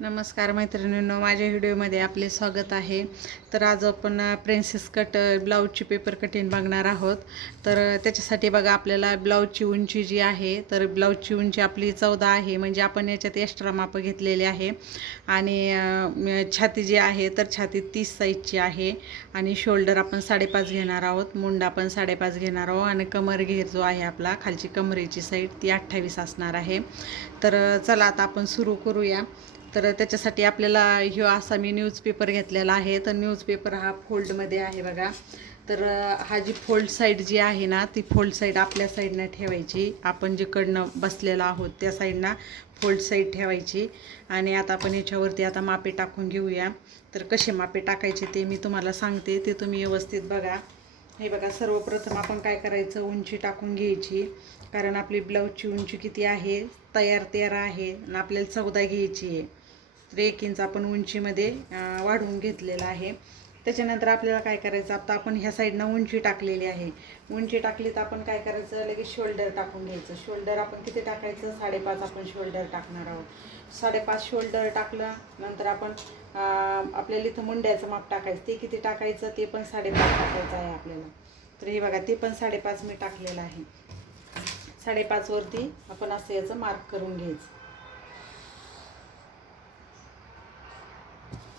नमस्कार मैत्रिणींनो माझ्या व्हिडिओमध्ये आपले स्वागत आहे. तर आज आपण प्रिन्सेस कट ब्लाऊजची पेपर कटिंग बघणार आहोत. तर त्याच्यासाठी बघा आपल्याला ब्लाऊजची उंची जी आहे तर ब्लाऊजची उंची आपली चौदा आहे म्हणजे आपण याच्यात एक्स्ट्रा मापं घेतलेले आहे. आणि छाती जी आहे तर छाती तीस साईजची आहे. आणि शोल्डर आपण साडेपाच घेणार आहोत मुंडा पण साडेपाच घेणार आहोत. आणि कमर घेर जो आहे आपला खालची कमरेची साईड ती अठ्ठावीस असणार आहे. तर चला आता आपण सुरू करूया. तर त्याच्यासाठी आपल्याला ह्यो असा मी न्यूजपेपर घेतलेला आहे. तर न्यूजपेपर हा फोल्डमध्ये आहे बघा. तर हा जी फोल्ड साईड जी आहे ना ती फोल्ड साईड आपल्या साईडनं ठेवायची. आपण जिकडनं बसलेला आहोत त्या साईडनं फोल्ड साईड ठेवायची. आणि आता आपण याच्यावरती आता मापे टाकून घेऊया. तर कसे मापे टाकायचे ते मी तुम्हाला सांगते. ते तुम्ही व्यवस्थित बघा. हे बघा सर्वप्रथम आपण काय करायचं? उंची टाकून घ्यायची. कारण आपली ब्लाऊजची उंची किती आहे? तयार तेरा आहे. आणि आपल्याला चौदा घ्यायची आहे. एक इंच आपण उंचीमध्ये वाढवून घेतलेला आहे. त्याच्यानंतर आपल्याला काय करायचं? आता आपण ह्या साईडनं उंची टाकलेली आहे. उंची टाकली तर आपण काय करायचं? लगेच शोल्डर टाकून घ्यायचं. शोल्डर आपण किती टाकायचं? साडेपाच आपण शोल्डर टाकणार आहोत. साडेपाच शोल्डर टाकलं नंतर आपण आपल्याला इथं मुंड्याचं माप टाकायचं. ते किती टाकायचं? ते पण साडेपाच टाकायचं आहे आपल्याला. तर हे बघा ते पण साडेपाच मी टाकलेलं आहे. साडेपाचवरती आपण असं याचं मार्क करून घ्यायचं.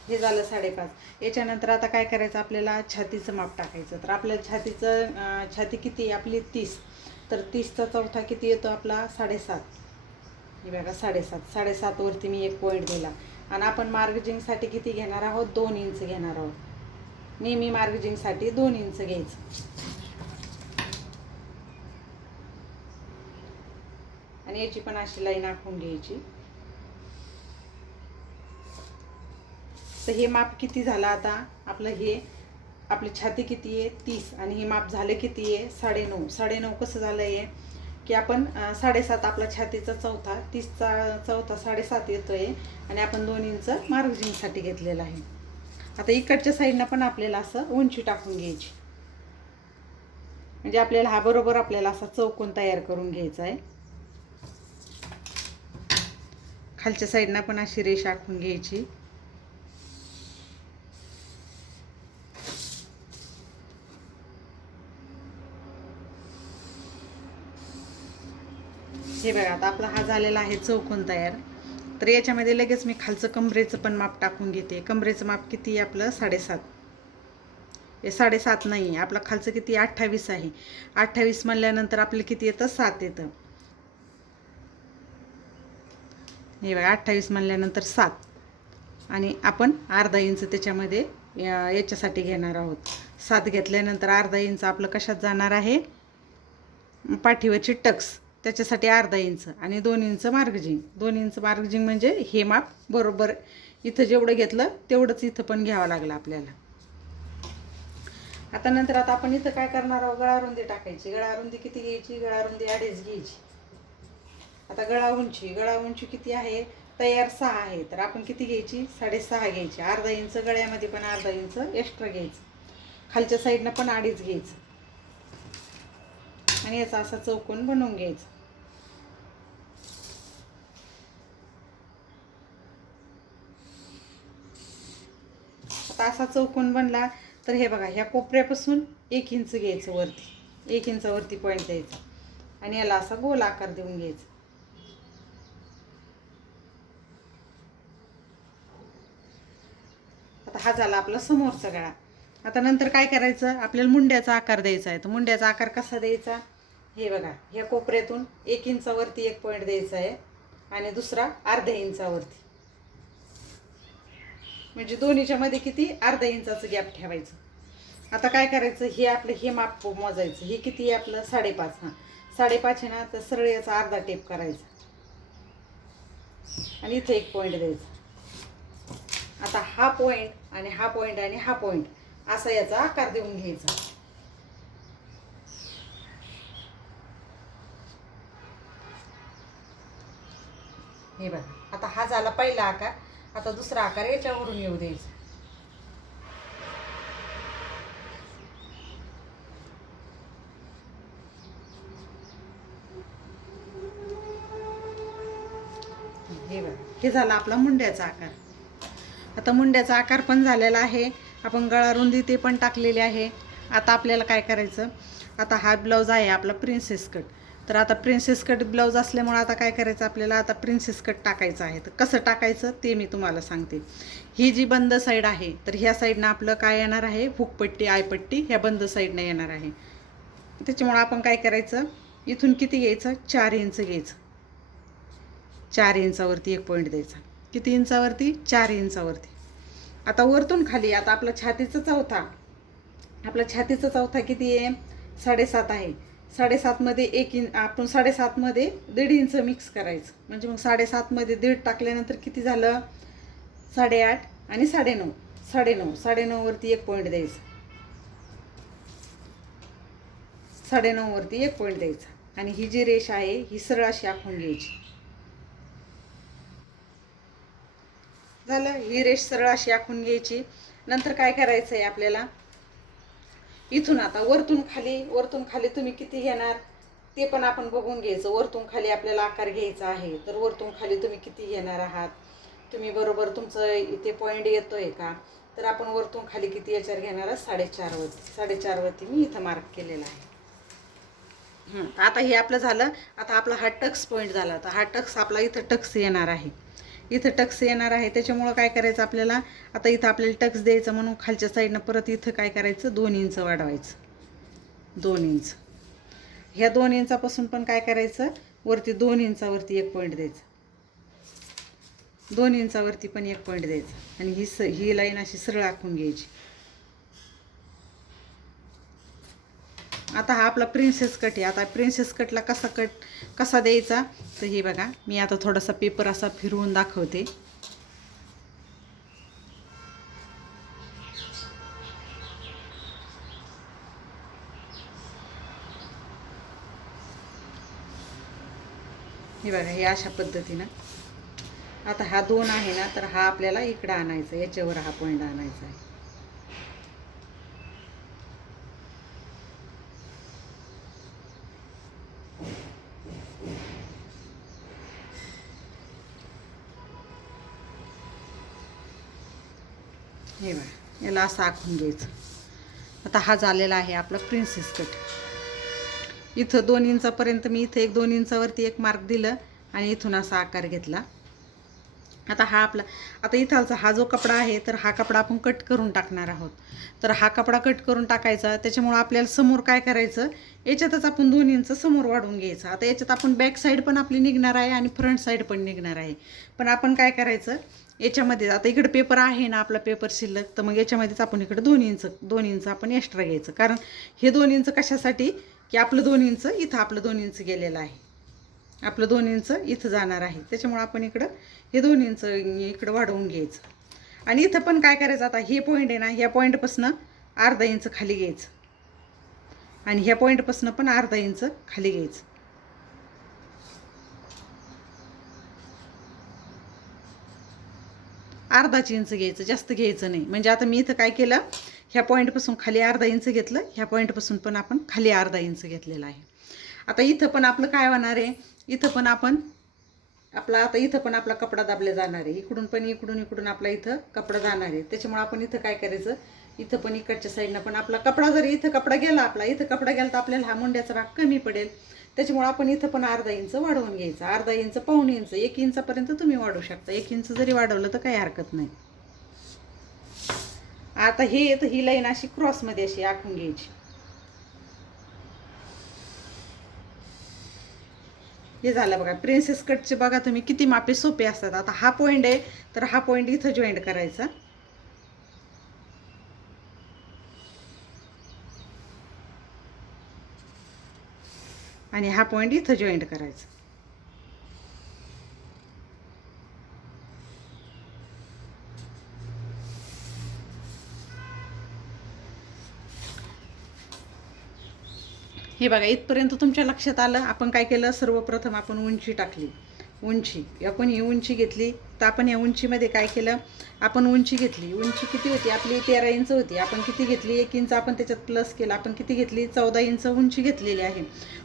हे झालं साडेपाच. याच्यानंतर आता काय करायचं? आपल्याला छातीचं माप टाकायचं. तर आपल्याला छातीचं छाती किती आहे? आपली तीस. तर तीसचा चौथा किती येतो? आपला साडेसात. हे बघा साडेसात. साडेसातवरती मी एक पॉईंट दिला. आणि आपण मार्गजिंगसाठी किती घेणार आहोत? दोन इंच घेणार आहोत. नेहमी मार्गजिंगसाठी दोन इंच घ्यायचं. आणि याची पण अशी लाईन आखून घ्यायची. तर हे माप किती झालं आता? आपलं हे आपली छाती किती आहे? तीस. आणि हे माप झालं किती आहे? साडेनऊ. साडेनऊ कसं झालं आहे की आपण साडेसात आपला छातीचा चौथा तीसचा चौथा साडेसात येतो आहे आणि आपण दोन इंच मार्गजिंगसाठी घेतलेलं आहे. आता इकडच्या साईडनं पण आपल्याला असं उंची टाकून घ्यायची. म्हणजे आपल्याला हा बरोबर आपल्याला असा चौकोन तयार करून घ्यायचा आहे. खालच्या साईडनं पण अशी रेष आखून घ्यायची. हे बघा आता आपला हा झालेला आहे चौकोन तयार. तर याच्यामध्ये लगेच मी खालचं कमरेचं पण माप टाकून घेते. कमरेचं माप किती आहे आपलं? साडेसात. हे साडेसात नाही आहे. आपलं खालचं किती? अठ्ठावीस आहे. अठ्ठावीस म्हणल्यानंतर आपलं किती येतं? सात येतं. हे बघा अठ्ठावीस म्हणल्यानंतर सात. आणि आपण अर्धा इंच त्याच्यामध्ये याच्यासाठी घेणार आहोत. सात घेतल्यानंतर अर्धा इंच आपलं कशात जाणार आहे? पाठीवरची टक्स. त्याच्यासाठी अर्धा इंच आणि दोन इंच मार्गजिंग दोन इंच मार्गजिंग म्हणजे हे माप बरोबर इथं जेवढं घेतलं तेवढंच इथं पण घ्यावं लागलं आपल्याला. आता नंतर आता आपण इथं काय करणार आहोत? गळारुंदी टाकायची. गळारुंदी किती घ्यायची? गळारुंदी अडीच घ्यायची. आता गळा उंची. गळा उंची किती आहे? तयार सहा आहे. तर आपण किती घ्यायची? साडेसहा घ्यायची. अर्धा इंच गळ्यामध्ये पण अर्धा इंच एक्स्ट्रा घ्यायचं. खालच्या साईडनं पण अडीच घ्यायचं. आणि याचा असा चौकोन बनवून घ्यायचा. आता असा चौकोन बनला तर हे बघा ह्या कोपऱ्यापासून एक इंच घ्यायचं वरती. एक इंचावरती पॉईंट द्यायचा. आणि याला असा गोल आकार देऊन घ्यायचा. आता हा झाला आपला समोरचा गळा. आता नंतर काय करायचं? आपल्याला मुंड्याचा आकार द्यायचा आहे. तर मुंड्याचा आकार कसा द्यायचा? हे बघा ह्या कोपऱ्यातून एक इंचावरती एक पॉईंट द्यायचा आहे आणि दुसरा अर्ध्या इंचावरती म्हणजे दोन्हीच्या मध्ये किती? अर्धा इंचाचं गॅप ठेवायचं. आता काय करायचं? हे आपलं हे माप मोजायचं. हे किती आहे आपलं? साडेपाच. हां. साडेपाच आहे ना तर सरळ याचा अर्धा टेप करायचा. आणि इथे एक पॉईंट द्यायचा. आता हा पॉईंट आणि हा पॉईंट आणि हा पॉईंट असा याचा आकार देऊन घ्यायचा. हे बघा. आता हा झाला पहिला आकार. आता दुसरा आकार याच्यावरून येऊ द्यायचा. हे बघा. हे झाला आपला मुंड्याचा आकार. आता मुंड्याचा आकार पण झालेला आहे. आपण गळा रुंदी ते पण टाकलेली आहे. आता आपल्याला काय करायचं? आता हा ब्लाऊज आहे आपला प्रिन्सेस कट तर आता प्रिन्सेस कट ब्लाऊज असल्यामुळं आता काय करायचं आपल्याला? आता प्रिन्सेस कट टाकायचं आहे. तर कसं टाकायचं ते मी तुम्हाला सांगते. ही जी बंद साईड आहे तर ह्या साईडनं आपलं काय येणार आहे? हुकपट्टी आयपट्टी ह्या बंद साईडनं येणार आहे. त्याच्यामुळं आपण काय करायचं? इथून किती घ्यायचं? चार इंच घ्यायचं. चार इंचावरती एक पॉईंट द्यायचा. किती इंचावरती चार इंचावरती आता वरतून खाली आता आपला छातीचा चौथा. आपला छातीचा चौथा किती आहे? साडेसात आहे. साडेसातमध्ये एक इंच आपण साडेसातमध्ये दीड इंच मिक्स करायचं. म्हणजे मग साडेसातमध्ये दीड टाकल्यानंतर किती झालं? साडेआठ आणि साडेनऊ. साडेनऊ. साडेनऊवरती एक पॉईंट द्यायचा. साडेनऊवरती एक पॉईंट द्यायचा. आणि ही जी रेष आहे ही सरळ अशी आखून घ्यायची. झालं? ही रेष सरळ अशी आखून घ्यायची. नंतर काय करायचं आहे आपल्याला? इथून आता वरतून खाली वरतून खाली तुम्ही किती घेणार? ते पण आपण बघून घ्यायचं. वरतून खाली आपल्याला आकार घ्यायचा आहे. तर वरतून खाली तुम्ही किती घेणार आहात? तुम्ही बरोबर तुमचं इथे पॉईंट येतो आहे का? तर आपण वरतून खाली किती याच्यावर घेणार आहात? साडेचारवरती साडेचारवरती मी इथं मार्क केलेला आहे. आता हे आपलं झालं. आता आपला हा टक्स पॉईंट झाला. तर हा टक्स आपला इथं टक्स येणार आहे. इथं टक्स येणार आहे. त्याच्यामुळं काय करायचं आपल्याला? आता इथं आपल्याला टक्स द्यायचं म्हणून खालच्या साईडनं परत इथं काय करायचं? दोन इंच वाढवायचं. दोन इंच. ह्या दोन इंचापासून पण काय करायचं? वरती दोन इंचावरती एक पॉईंट द्यायचं. दोन इंचावरती पण एक पॉईंट द्यायचं. आणि ही स ही लाईन अशी सरळ आखून घ्यायची. आता हा आपला प्रिन्सेस कट आहे. आता प्रिन्सेस कटला कसा कट कसा द्यायचा? तर हे बघा मी आता थोडासा पेपर असा फिरवून दाखवते. हे बघा हे अशा पद्धतीनं. आता हा दोन आहे ना तर हा आपल्याला इकडं आणायचा याच्यावर हा पॉईंट आणायचा आहे हे बघा असं आखून घ्यायचं. आता हा झालेला आहे आपला प्रिन्सेस कट इथं दोन इंचापर्यंत मी इथं एक दोन इंचावरती एक मार्क दिलं आणि इथून असा आकार घेतला. आता हा आपला आता इथालचा हा जो कपडा आहे तर हा कपडा आपण कट करून टाकणार आहोत. तर हा कपडा कट करून टाकायचा त्याच्यामुळं आपल्याला समोर काय करायचं याच्यातच आपण दोन इंच समोर वाढवून घ्यायचं. आता याच्यात आपण बॅक साईड पण आपली निघणार आहे आणि फ्रंट साईड पण निघणार आहे. पण आपण काय करायचं याच्यामध्ये आता इकडे पेपर आहे ना आपला पेपर शिल्लक तर मग याच्यामध्येच आपण इकडे दोन इंच दोन इंच आपण एक्स्ट्रा घ्यायचं. कारण हे दोन इंच कशासाठी की आपलं दोन इंच इथं आपलं दोन इंच गेलेलं आहे. आपलं दोन इंच इथं जाणार आहे. त्याच्यामुळं आपण इकडं हे दोन इंच इकडं वाढवून घ्यायचं. आणि इथं पण काय करायचं आता हे पॉईंट आहे ना ह्या पॉईंटपासनं अर्धा इंच खाली घ्यायचं. आणि ह्या पॉईंटपासनं पण अर्धा इंच खाली घ्यायचं. अर्धाच इंच घ्यायचं जास्त घ्यायचं नाही. म्हणजे आता मी इथं काय केलं ह्या पॉईंटपासून खाली अर्धा इंच घेतलं ह्या पॉईंटपासून पण आपण खाली अर्धा इंच घेतलेला आहे. आता इथं पण आपलं काय होणार आहे इथं पण आपण आपला आता इथं पण आपला कपडा दाबला जाणार आहे. इकडून पण इकडून इकडून आपला इथं कपडा जाणार आहे. त्याच्यामुळे आपण इथं काय करायचं? इथं पण इकडच्या साईडनं पण आपला कपडा जरी इथं कपडा गेला आपला इथं कपडा गेला तर आपल्याला हा मुंड्याचा भाग कमी पडेल. त्याच्यामुळे आपण इथं पण अर्धा इंच वाढवून घ्यायचं. अर्धा इंच पाऊण इंच एक इंचापर्यंत तुम्ही वाढवू शकता. एक इंच जरी वाढवलं तर काही हरकत नाही. आता हे तर ही लाईन अशी क्रॉसमध्ये अशी आखून घ्यायची. हे झालं बघा. प्रिन्सेस कटचे बघा तुम्ही किती मापे सोपे असतात. आता हा पॉईंट आहे तर हा पॉईंट इथं जॉईंट करायचा. आणि हा पॉईंट इथं जॉईंट करायचा. हे बघा इथपर्यंत तुमच्या लक्षात आलं? आपण काय केलं? सर्वप्रथम आपण उंची टाकली. उंची. आपण ही उंची घेतली. तर आपण या उंचीमध्ये काय केलं? आपण उंची घेतली. उंची किती होती? आपली तेरा इंच होती. आपण किती घेतली? एक इंच आपण त्याच्यात प्लस केलं. आपण किती घेतली? चौदा इंच उंची घेतलेली आहे.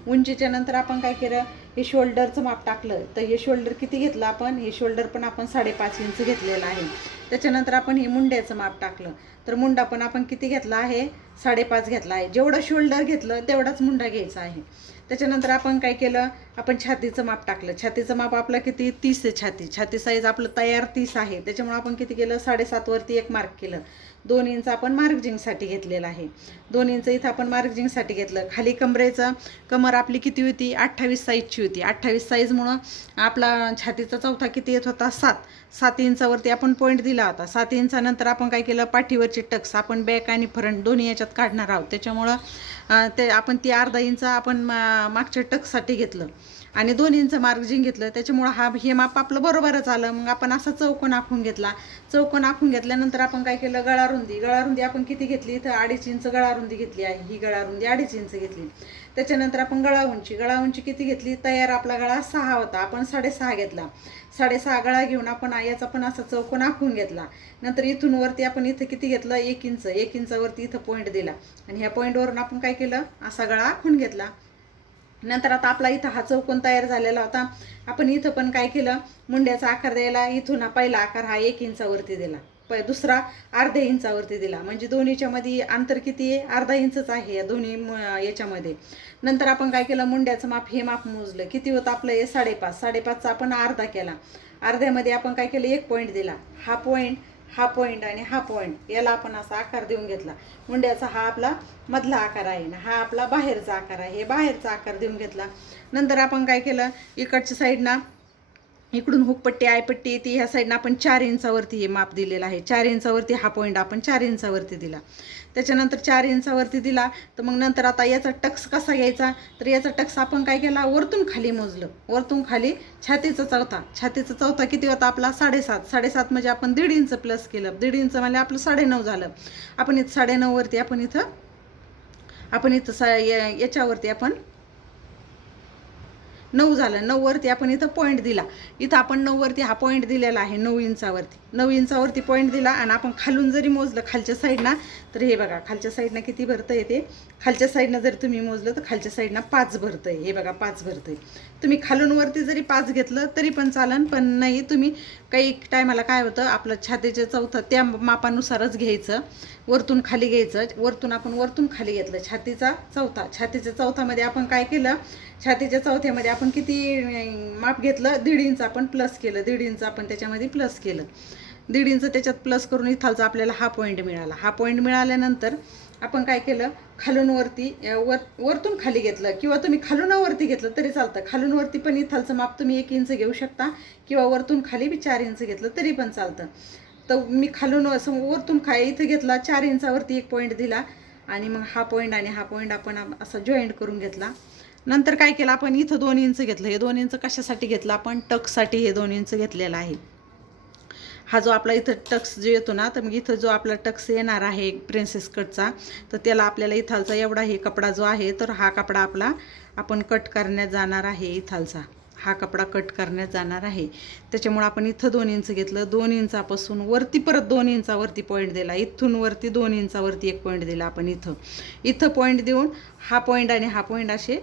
उंचीच्या नंतर आपण काय केलं? हे शोल्डरचं माप टाकलं. तर हे शोल्डर किती घेतलं आपण? हे शोल्डर पण आपण साडेपाच इंच घेतलेलं आहे. त्याच्यानंतर आपण हे मुंड्याचं माप टाकलं. तर मुंडा पण आपण किती घेतला आहे? साडेपाच घेतला आहे. जेवढं शोल्डर घेतलं तेवढाच मुंडा घ्यायचा आहे. त्याच्यानंतर आपण काय केलं? आपण छातीचं माप टाकलं. छातीचं माप आपलं किती? तीस आहे छाती. छाती साईज आपलं तयार तीस आहे. त्याच्यामुळे आपण किती केलं? साडेसातवरती एक मार्क केलं. दोन इंच आपण मार्गजिंगसाठी घेतलेलं आहे. दोन इंच इथं आपण मार्गजिंगसाठी घेतलं. खाली कमरेचं कमर आपली किती होती? अठ्ठावीस साईजची होती. अठ्ठावीस साईजमुळं आपला छातीचा चौथा किती येत होता? सात. सात इंचावरती आपण पॉईंट दिला होता. सात इंचानंतर आपण काय केलं? पाठीवरची टक्स. आपण बॅक आणि फ्रंट दोन्ही याच्यात काढणार आहोत. त्याच्यामुळं ते आपण ती अर्धा इंच आपण मा- मागच्या टक्ससाठी घेतलं. आणि दोन इंच मार्जिंग घेतलं त्याच्यामुळं हा हे माप आपलं बरोबरच आलं. मग आपण असा चौकोन आखून घेतला. चौकोन आखून घेतल्यानंतर आपण काय केलं? गळारुंदी. गळारुंदी आपण किती घेतली? इथं अडीच इंच गळारुंदी घेतली आहे. ही गळारुंदी अडीच इंच घेतली. त्याच्यानंतर आपण गळा उंची गळा उंची किती घेतली? तयार आपला गळा सहा होता. आपण साडेसहा घेतला. साडेसहा गळा घेऊन आपण याचा पण असा चौकोन आखून घेतला. नंतर इथून वरती आपण इथं किती घेतलं? एक इंच. एक इंचावरती इथं पॉईंट दिला. आणि ह्या पॉईंटवरून आपण काय केलं? असा गळा आखून घेतला. नंतर आता आपला इथं हा चौकोन तयार झालेला होता. आपण इथं पण काय केलं? मुंड्याचा आकार द्यायला इथून हा पहिला आकार हा एक इंचावरती दिला. प दुसरा अर्ध्या इंचावरती दिला. म्हणजे दोन्हीच्या मध्ये अंतर किती आहे? अर्धा इंचच आहे या दोन्ही याच्यामध्ये. नंतर आपण काय केलं? मुंड्याचं माप हे माप मोजलं. किती होतं आपलं? हे साडेपाच. साडेपाचचा आपण अर्धा केला. अर्ध्यामध्ये आपण काय केलं? एक पॉईंट दिला. हा पॉईंट हा पॉईंट आणि हा पॉईंट याला आपण असा आकार देऊन घेतला. मुंड्याचा हा आपला मधला आकार आहे ना हा आपला बाहेरचा आकार आहे. हे बाहेरचा आकार देऊन घेतला. नंतर आपण काय केलं? इकडच्या साईडना इकडून हुकपट्टी आयपट्टी येते ह्या साईडनं आपण चार इंचावरती हे माप दिलेलं आहे. चार इंचावरती हा पॉईंट आपण चार इंचावरती दिला. त्याच्यानंतर चार इंचावरती दिला तर मग नंतर आता याचा टक्स कसा घ्यायचा? तर याचा टक्स आपण काय केला? वरतून खाली मोजलं. वरतून खाली छातीचा चौथा. छातीचा चौथा किती होता आपला? साडेसात. साडेसात म्हणजे आपण दीड इंच प्लस केलं. दीड इंच म्हणजे आपलं साडेनऊ झालं. आपण इथं साडेनऊवरती आपण इथं आपण इथं सा या- याच्यावरती आपण नऊ झालं. नऊवरती आपण इथं पॉईंट दिला. इथं आपण नऊवरती हा पॉईंट दिलेला आहे नऊ इंचावरती. नऊ इंचावरती पॉईंट दिला आणि आपण खालून जरी मोजलं खालच्या साईडनं तर हे बघा खालच्या साईडनं किती भरतं येते खालच्या साईडनं जर तुम्ही मोजलं तर खालच्या साईडनं पाच भरतं आहे हे बघा पाच भरतं आहे तुम्ही खालूनवरती जरी पाच घेतलं तरी पण चालन पण नाही तुम्ही काही टायमाला काय होतं आपलं छातीच्या चौथं त्या मापानुसारच घ्यायचं. वरतून खाली घ्यायचं. वरतून आपण वरतून खाली घेतलं छातीचा चौथा. छातीच्या चौथामध्ये आपण काय केलं? छातीच्या चौथ्यामध्ये आपण किती माप घेतलं? दीड इंच आपण प्लस केलं. दीड इंच आपण त्याच्यामध्ये प्लस केलं. दीड इंच त्याच्यात प्लस करून इथालचा आपल्याला हा पॉईंट मिळाला. हा पॉईंट मिळाल्यानंतर आपण काय केलं? खालून वरती वर वरतून खाली घेतलं. किंवा तुम्ही खालून वरती घेतलं तरी चालतं. खालून वरती पण इथालचं माप तुम्ही एक इंच घेऊ शकता. किंवा वरतून खाली बी चार इंच घेतलं तरी पण चालतं. तर मी खालून असं वरतून खा इथं घेतला चार इंचावरती एक पॉईंट दिला. आणि मग हा पॉईंट आणि हा पॉईंट आपण असा जॉईंट करून घेतला. नंतर काय केलं? आपण इथं दोन इंच घेतलं. हे दोन इंच कशासाठी घेतलं? आपण टकसाठी हे दोन इंच घेतलेलं आहे. हा जो आपला इथं टक्स जो येतो ना तर मग इथं जो आपला टक्स येणार आहे प्रिन्सेस कटचा तर त्याला आपल्याला इथालचा एवढा हे कपडा जो आहे तर हा कपडा आपला आपण कट करण्यात जाणार आहे इथालचा. हा कपडा कट करण्यात जाणार आहे. त्याच्यामुळे आपण इथं दोन इंच घेतलं. दोन इंचापासून वरती परत दोन इंचावरती पॉईंट दिला. इथून वरती दोन इंचावरती एक पॉईंट दिला आपण इथं. इथं पॉईंट देऊन हा पॉईंट आणि हा पॉईंट असे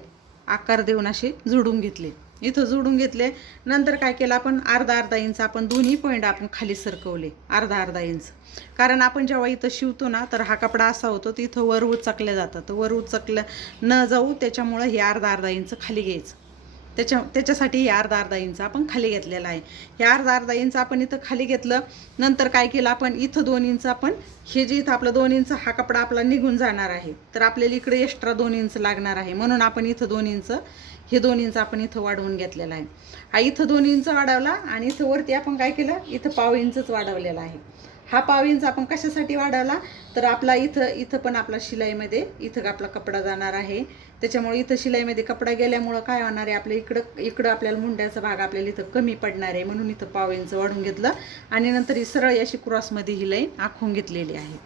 आकार देऊन असे जुडून घेतले. इथं जोडून घेतले. नंतर काय केलं आपण अर्धा अर्धा इंच आपण दोन्ही पॉईंट आपण खाली सरकवले अर्धा अर्धा इंच. कारण आपण जेव्हा इथं शिवतो ना तर हा कपडा असा होतो तर इथं वर उचकल्या जातं तर वर उचकलं न जाऊ त्याच्यामुळं हे अर्धा अर्धा इंच खाली घ्यायचं. त्याच्या त्याच्यासाठी हे अर्धा अर्धा इंच आपण खाली घेतलेला आहे. हे अर्धा अर्धा इंच आपण इथं खाली घेतलं नंतर काय केलं आपण इथं दोन इंच आपण हे जे इथं आपलं दोन इंच हा कपडा आपला निघून जाणार आहे. तर आपल्याला इकडे एक्स्ट्रा दोन इंच लागणार आहे. म्हणून आपण इथं दोन इंच हे दोन इंच आपण इथं वाढवून घेतलेलं आहे. हा इथं दोन इंच वाढवला आणि इथं वरती आपण काय केलं? इथं पाव इंचच वाढवलेला आहे. हा पाव इंच आपण कशासाठी वाढवला? तर आपला इथं इथं पण आपला शिलाईमध्ये इथं आपला कपडा जाणार आहे. त्याच्यामुळे इथं शिलाईमध्ये कपडा गेल्यामुळं काय होणार आहे? आपल्या इकडं इकडं आपल्याला मुंड्याचा भाग आपल्याला इथं कमी पडणार आहे. म्हणून इथं पाव इंच वाढून घेतलं. आणि नंतर ही सरळ अशी क्रॉसमध्ये ही लाईन आखून घेतलेली आहे.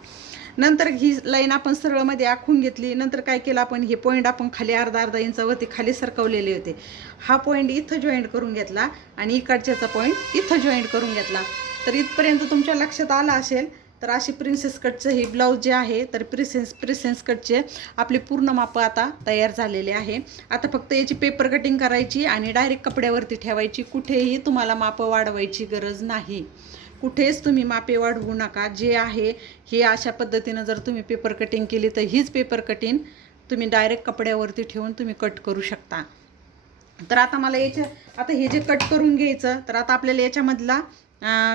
नंतर ही लाईन आपण सरळमध्ये आखून घेतली. नंतर काय केलं आपण? हे पॉईंट आपण खाली अर्धा अर्धा इंचावरती खाली सरकवलेले होते. हा पॉईंट इथं जॉईंट करून घेतला आणि इकडच्याचा पॉईंट इथं जॉईंट करून घेतला. तर इथपर्यंत तुमच्या लक्षात आलं असेल तर अशी प्रिन्सेस कटचं हे ब्लाऊज जे आहे तर प्रिसेन्स प्रिन्सेस कटचे आपले पूर्ण मापं आता तयार झालेले आहे. आता फक्त याची पेपर कटिंग करायची आणि डायरेक्ट कपड्यावरती ठेवायची. कुठेही तुम्हाला मापं वाढवायची गरज नाही. कुठेच तुम्ही मापे वाढवू नका. जे आहे हे अशा पद्धतीनं जर तुम्ही पेपर कटिंग केली तर हीच पेपर कटिंग तुम्ही डायरेक्ट कपड्यावरती ठेवून तुम्ही कट करू शकता. तर आता मला याच्या आता हे जे कट करून घ्यायचं तर आता आपल्याला याच्यामधला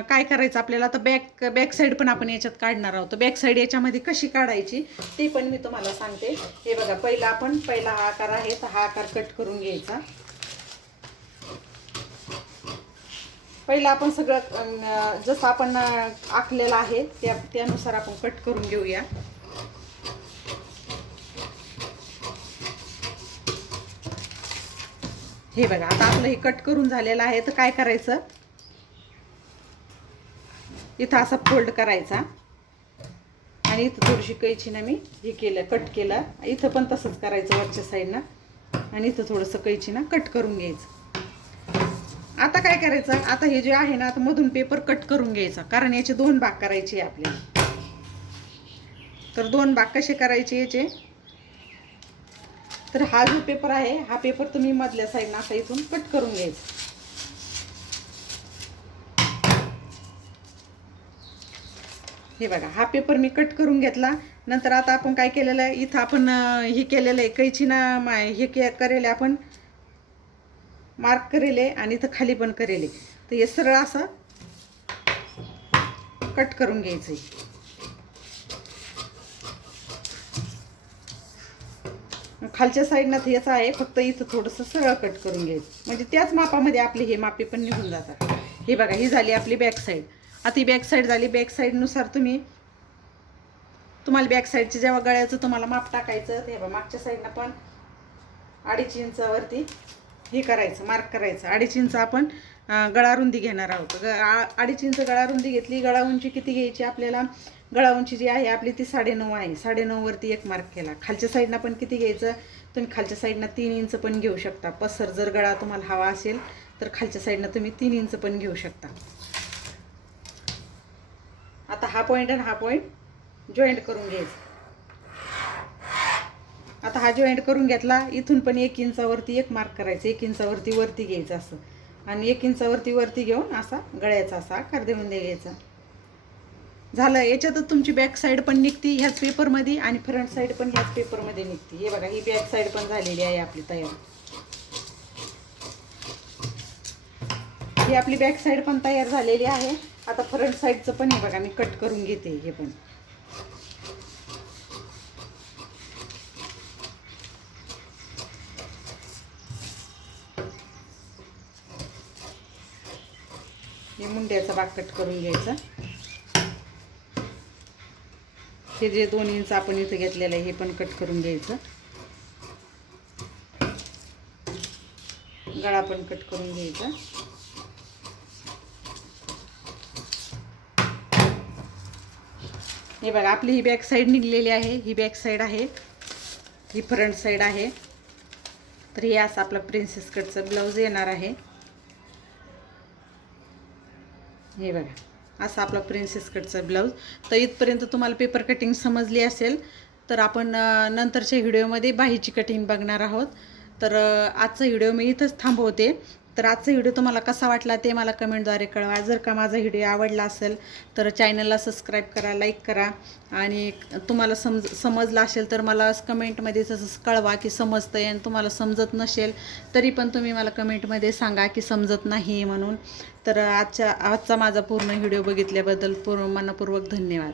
काय करायचं आपल्याला? आता बॅक बॅक साईड पण आपण याच्यात काढणार आहोत. बॅक साईड याच्यामध्ये कशी काढायची ते पण मी तुम्हाला सांगते. हे बघा पहिला आपण पहिला हा आकार आहे तर हा आकार कट करून घ्यायचा. पहिला आपण सगळं जसं आपण आखलेलं आहे त्या त्यानुसार आपण कट करून घेऊया. हे बघा आता आपलं हे कट करून झालेलं आहे तर काय करायचं? इथं असा फोल्ड करायचा. आणि इथं थोडीशी कैचीनं मी हे केलं कट केलं. इथं पण तसंच करायचं वरच्या साईडनं. आणि इथं थोडंसं कैचीनं कट करून घ्यायचं. आता काय करायचं? आता हे जे आहे ना आता मधून पेपर कट करून घ्यायचा. कारण याचे दोन भाग करायचे आपल्याला. तर दोन भाग कसे करायचे याचे? तर हा जो पेपर आहे हा पेपर तुम्ही मधल्या साईडनं असा इथून कट करून घ्यायचा. हे बघा हा पेपर मी कट करून घेतला. नंतर आता आपण काय केलेलं आहे? इथं आपण हे केलेलं आहे कैचीनं हे के करेल आपण. मार्क करेल आहे आणि इथं खाली पण करेले. तर हे सरळ असं कट करून घ्यायचं आहे खालच्या साईडनं तर याचं आहे फक्त इथं थोडंसं सरळ कट करून घ्यायचं. म्हणजे त्याच मापामध्ये आपले हे मापे पण निघून जातात. हे बघा ही झाली आपली बॅक साईड आता ही बॅक साईड झाली बॅक साईडनुसार तुम्ही तुम्हाला बॅक साईडचे जेव्हा गळ्याचं तुम्हाला माप टाकायचं ते बघा मागच्या साईडनं पण अडीच इंचावरती हे करायचं मार्क करायचं. अडीच इंच आपण गळारुंदी गळा रुंदी घेणार आहोत. ग अडीच इंच गळा रुंदी घेतली गळा उंची किती घ्यायची आपल्याला? गळा उंची जी आहे आपली ती साडेनऊ आहे. साडेनऊवरती एक मार्क केला. खालच्या साईडनं पण किती घ्यायचं? तुम्ही खालच्या साईडनं तीन इंच पण घेऊ शकता. पसर जर गळा तुम्हाला हवा असेल तर खालच्या साईडनं तुम्ही तीन इंच पण घेऊ शकता. आता हा पॉईंट आणि हा पॉईंट जॉईंट करून घ्यायचा. आता हा जॉईंट करून घेतला इथून पण एक इंचावरती एक मार्क करायचं एक इंचावरती वरती घ्यायचं असं. आणि एक इंचावरती वरती घेऊन असा गळ्याचा असा आकार देऊन द्यायचा झालं याच्यातच तुमची बॅक साईड पण निघती ह्याच पेपरमध्ये आणि फ्रंट साईड पण ह्याच पेपरमध्ये निघते. हे बघा ही बॅक साईड पण झालेली आहे आपली तयार. ही आपली बॅक साईड पण तयार झालेली आहे. आता फ्रंट साईडचं पण हे बघा मी कट करून घेते हे पण. हे मुंड्याचा भाग कट करून घ्यायचा. हे जे दोन इंच आपण इथं घेतलेलं आहे हे पण कट करून घ्यायचं. गळा पण कट करून घ्यायचा. हे बघा आपली ही बॅक साईड निघलेली आहे. ही बॅक साईड आहे. ही फ्रंट साईड आहे. तर हे असं आपला प्रिन्सेस कटचं ब्लाऊज येणार आहे. हे बघा असा आपला प्रिन्सेस कटचा ब्लाऊज तर इथपर्यंत तुम्हाला पेपर कटिंग समजली असेल तर आपण नंतरच्या व्हिडिओमध्ये बाहीची कटिंग बघणार आहोत. तर आजचा व्हिडिओ मी इथंच थांबवते. तर आजचा व्हिडिओ तुम्हाला कसा वाटला ते मला कमेंटद्वारे कळवा. जर का माझा व्हिडिओ आवडला असेल तर चॅनलला सबस्क्राईब करा लाईक करा. आणि तुम्हाला समज समजला असेल तर मला कमेंटमध्ये तसंच कळवा की समजतं आहे आणि तुम्हाला समजत नसेल तरी पण तुम्ही मला कमेंटमध्ये सांगा की समजत नाही म्हणून. तर आजच्या आजचा माझा पूर्ण व्हिडिओ बघितल्याबद्दल पूर्ण मनपूर्वक धन्यवाद.